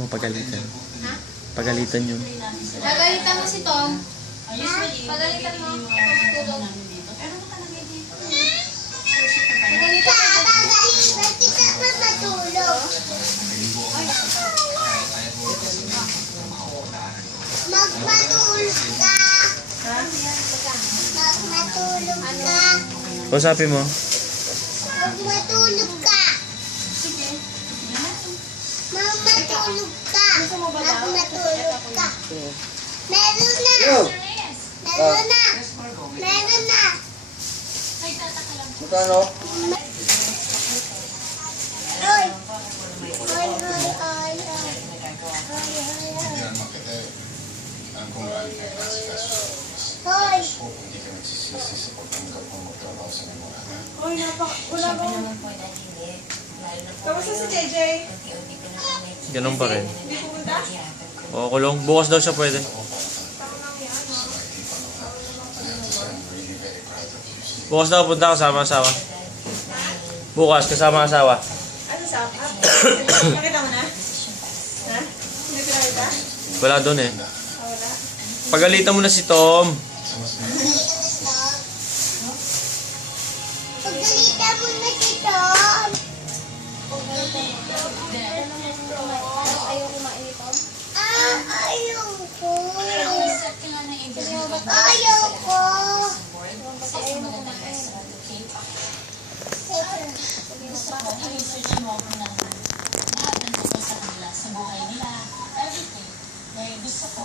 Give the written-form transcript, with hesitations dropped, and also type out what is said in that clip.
mo pagalitan. Ha? Pagalitan yun. Pagalitan mo si Tom. Ha? Pagalitan mo. Tutulog. Pagalitan mo. Pagalitan kita pa matulog. Magmatulog ka. Magmatulog ka. Kausapin mo. Magmatulog ka. Magmatulog ka. Magmatulog ka. Meron na. Meron na. Meron na. Magkano? Oy. Oy, oy, oy, oy. Yan makita ang kung gaano kayo nasikaso. Hoy. Hope hindi ka nagsisisi sa pagtanggap mo magtrabaho sa memorya. Uy, wala ba? Kamusta si JJ? Ganun pa rin. Hindi pumunta? Oo, kulong. Bukas daw siya pwede. Bukas daw punta kasama asawa. Bukas kasama asawa. Ano sa app? Nakita mo na? Ha? Hindi pinakita? Wala doon eh. Wala. Pagalitan mo na si Tom. Pagalitan mo na si Tom. Ayaw kumain ni Tom. Ayoko. Ayoko. Kasi ayaw mo kumain. I-research mo kung lahat ng tungkol sa kanila, sa buhay nila, everything. Dahil gusto ko,